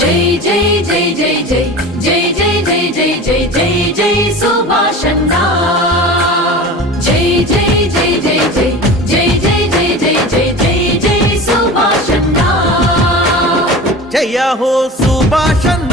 జై జై జై జై జై జై జై జై జై జై జై జై సుభాషణ జై జై జై జై జై జై జై జై జై జై జై జై సుభాషణ జయ హో సుభాషణ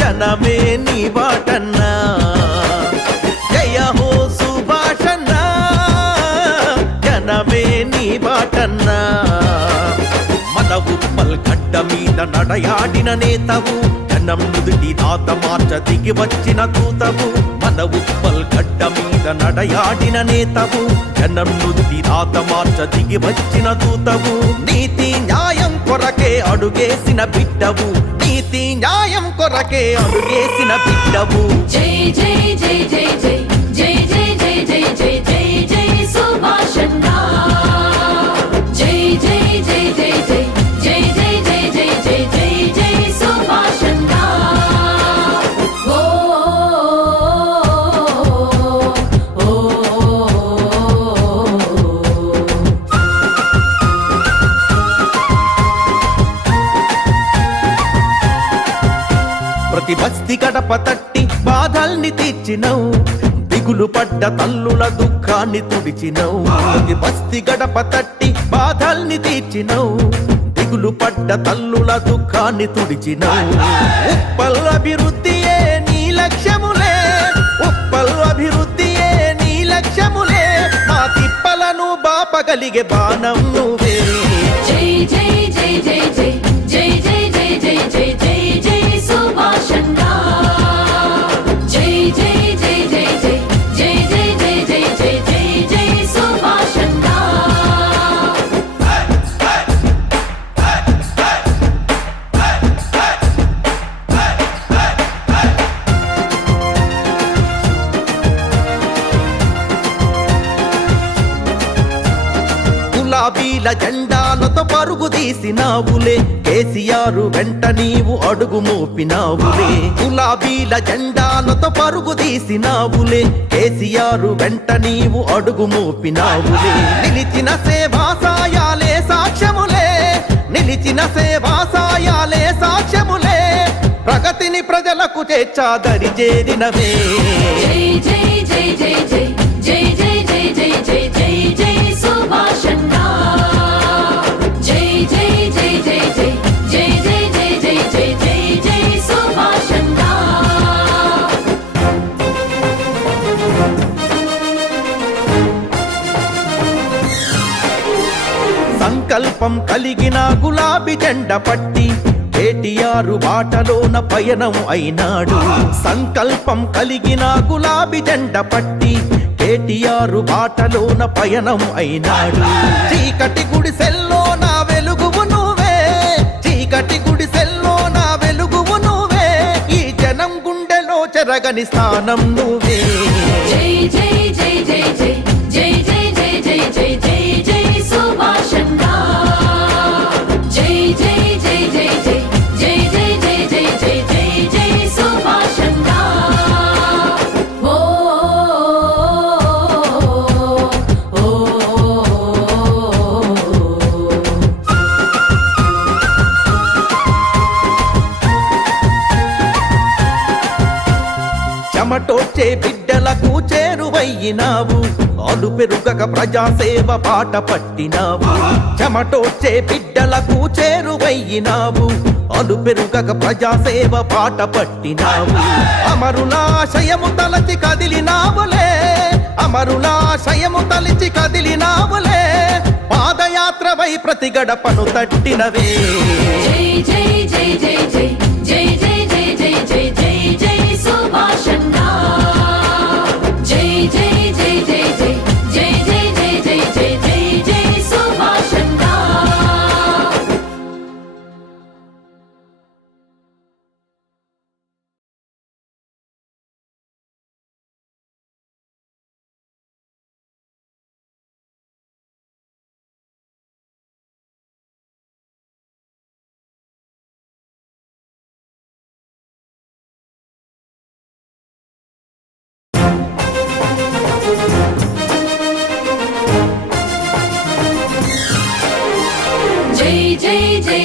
జనమే నీ బాటన్నా ఉప్పల్ మీద నడయాడిన నేతవు జనం నుదుటి రాత మార్చ దిగి వచ్చిన దూతవు. మన ఉప్పల్ గడ్డ మీద నడయాడిన నేతవు జనం నుదుటి రాత మార్చ దిగి వచ్చిన దూతవు. నీతి న్యాయం కొరకే అడుగేసిన బిడ్డవు నీతి న్యాయం కొరకే అడుగేసిన బిడ్డవు. జై జై జై జై జై జై జై జై జై జై. బస్తి బాధల్ని తీర్చినవు. దిగులు పడ్డ తల్లుల దుఃఖాన్ని తుడిచినవు. బస్తి గడప తట్టి బాధల్ని తీర్చినవు. దిగులు పడ్డ తల్లుల దుఃఖాన్ని తుడిచినవు. ఉప్పల్ అభివృద్ధియే నీ లక్ష్యములే. ఉప్పల్ అభివృద్ధియే నీ లక్ష్యములే. నా తిప్పలను బాపగలిగే బాణం నువ్వు. నీల జెండాలతో పరుగు తీసినావులే కేసీఆర్ వెంట నీవు అడుగు మోపినావులే గులాబీల జెండాలతో పరుగు తీసినావులే కేసీఆర్ వెంట నీవు అడుగు మోపినావులే నిలిచిన సేవా సాయాలే సాక్ష్యములే నిలిచిన సేవా సాయాలే సాక్ష్యములే ప్రగతిని ప్రజలకు చేర్చాదరి చేరినవే జై జై జై జై జై జై జై జై జై జై జై జై సంకల్పం కలిగిన గులాబీ జెండ పట్టి కేటీఆర్ బాటలోన పయనం అయినాడు సంకల్పం కలిగిన గులాబీ జెండ పట్టి కేటీఆర్ బాటలోన పయనం అయినాడు చీకటి గుడిసెల్లో నా వెలుగువు నువ్వే చీకటి గుడిసెల్లో నా వెలుగువు నువ్వే ఈ జనం గుండెలో చెరగని స్థానం నువ్వే జై జై జై జై జై జై జై జై జై జై జై జై చేరువయ్యినావు అలు పెరుగక ప్రజాసేవ పాట పట్టినావు. చెమటోచ్చే బిడ్డలకు చేరువయ్యినావు. అలు పెరుగక ప్రజాసేవ పాట పట్టినావు. అమరులాశయము తలచి కదిలినావులే. అమరులాశయము తలిచి కదిలినావులే. పాదయాత్రవై ప్రతి గడపను తట్టినవే. జై జై జై జై జై.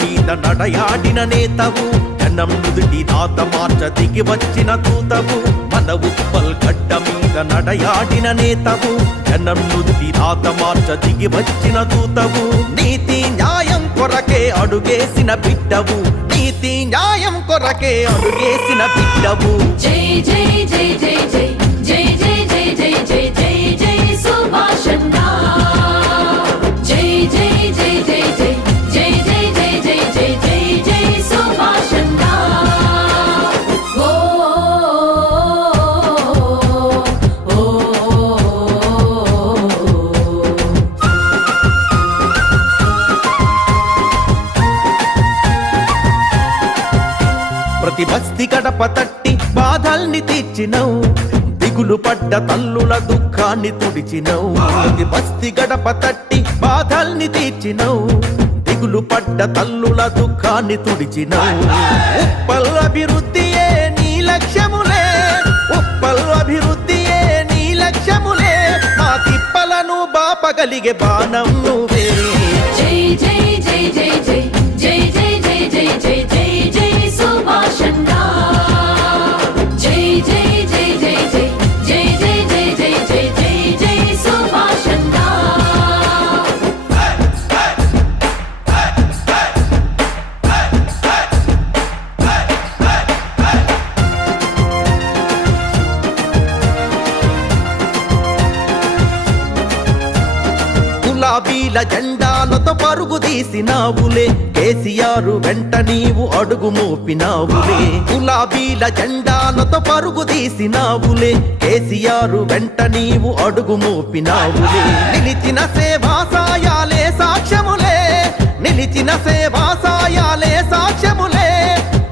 మీద నడయాడిన నేతవు జనం నుదుటి రాత మార్చ దిగి వచ్చిన దూతవు. మన ఉప్పల్ గడ్డ మీద నడయాడిన నేతవు జనం నుదుటి రాత మార్చ దిగి వచ్చిన దూతవు. నీతి న్యాయం కొరకే అడుగేసిన బిడ్డవు నీతి న్యాయం కొరకే అడుగేసిన బిడ్డవు. జై జై జై జై జై జై జై. ప్రతి బస్తి గడప తట్టి బాధల్ని తీర్చినవు దిగులు పడ్డ తల్లుల దుఃఖాన్ని తుడిచినవు ప్రతి బస్తి గడప తట్టి బాధల్ని తీర్చినవు దిగులు పడ్డ తల్లుల దుఃఖాన్ని తుడిచినవు ఉప్పల్ అభివృద్ధియే నీ లక్ష్యములే ఉప్పల్ అభివృద్ధియే నీ లక్ష్యములే నా తిప్పలను బాపగలిగే బాణం నువ్వే జై జై జై జై జై జై జై జై జై జై జై గులాబీల జెండాలతో పరుగు తీసినావులే కేసీఆర్ వెంట నీవు అడుగు మోపినావులే గులాబీల జెండాలతో పరుగు తీసినావులే కేసీఆర్ వెంట నీవు అడుగు మోపినావులే నిలిచిన సేవా సాయాలే సాక్ష్యములే నిలిచిన సేవా సాయాలే సాక్ష్యములే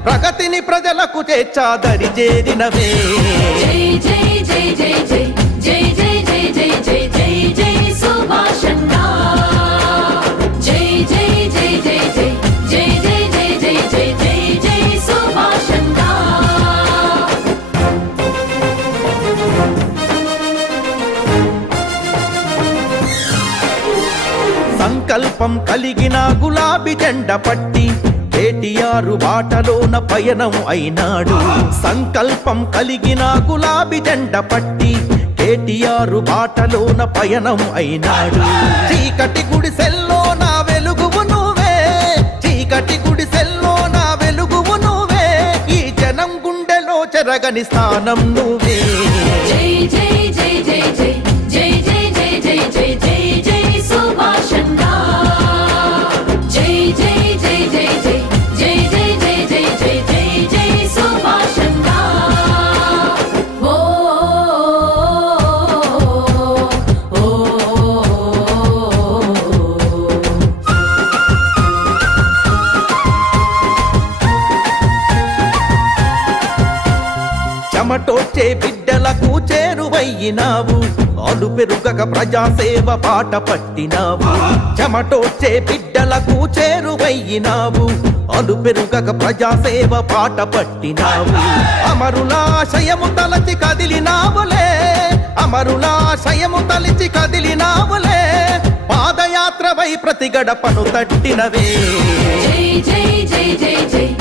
ప్రగతిని ప్రజలకు చేర్చాదరి చేరినవే జై జై జై జై జై జై సంకల్పం కలిగిన గులాబీ జెండ పట్టి కేటీఆరు బాటలోన పయనం అయినాడు సంకల్పం కలిగిన గులాబీ జెండ పట్టి కేటీఆరు బాటలోన పయనం అయినాడు చీకటి గుడిసెల్లో నా వెలుగువు నువ్వే చీకటి గుడిసెల్లో నా వెలుగువు నువ్వే ఈ జనం గుండెలో చెరగని స్థానం నువ్వే జై జై జై జై జై జై జై జై జై జై చేరువయ్యినావు ఆలు పెరుగక ప్రజాసేవ పాట పట్టినావు. చెమటోచ్చే బిడ్డలకు చేరువయ్యినావు. ఆలు పెరుగక ప్రజాసేవ పాట పట్టినావు. అమరులాశయము తలచి కదిలినావులే. అమరులాశయము తలిచి కదిలినావులే. పాదయాత్రవై ప్రతి గడపను తట్టినవే. జై జై జై జై జై.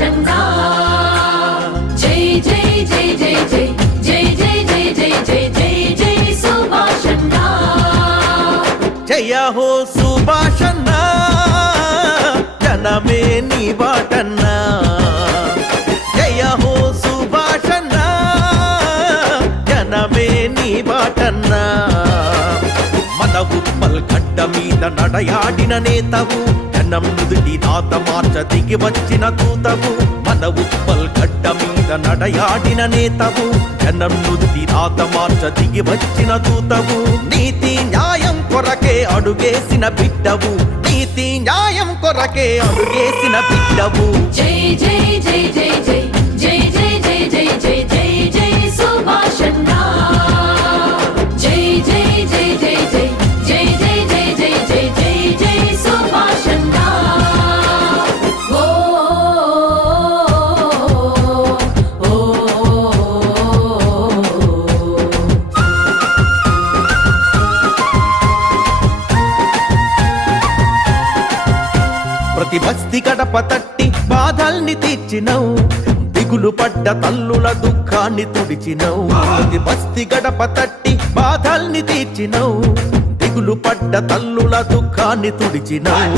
సుభాషన్నా జై జై జై జై జై జై జై జై జై జై జై జై సుభాషన్నా జయ హో సుభాషన్న జనమే నీ బాటన్న జయ హో సుభాషన్న బాటన్నా మన ఉప్పల్ గడ్డ మీద నడయాడిన నేతవు నన్నం నుదుటి నాత మార్చ దిగి వచ్చిన దూతవు. మన ఉప్పల్ గడ్డ మీద నడయాడిన నేతవు. జనం నుదుటి నాత మార్చ దిగి వచ్చిన దూతవు. నీతి న్యాయం కొరకే అడుగేసిన బిడ్డవు. నీతి న్యాయం కొరకే అడుగేసిన బిడ్డవు. జై జై జై జై జై జై ప్రతి బస్తి గడప తట్టి బాధల్ని తీర్చినవు. దిగులు పడ్డ తల్లుల దుఃఖాన్ని తుడిచినవు. ప్రతి బస్తి గడప తట్టి బాధల్ని తీర్చినవు. దిగులు పడ్డ తల్లుల దుఃఖాన్ని తుడిచినవు.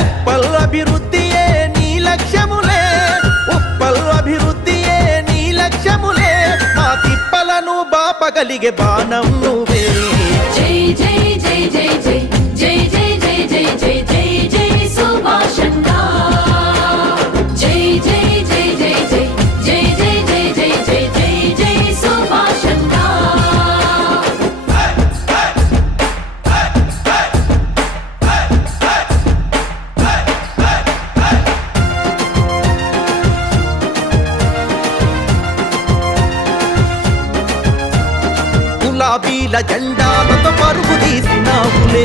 ఉప్పల్ అభివృద్ధియే నీ లక్ష్యములే. ఉప్పల్ అభివృద్ధియే నీ లక్ష్యములే. మా తిప్పలను బాపగలిగే బాణం నువ్వే. జై జై గులాబీల జెండాలతో పరుగు తీసినావులే.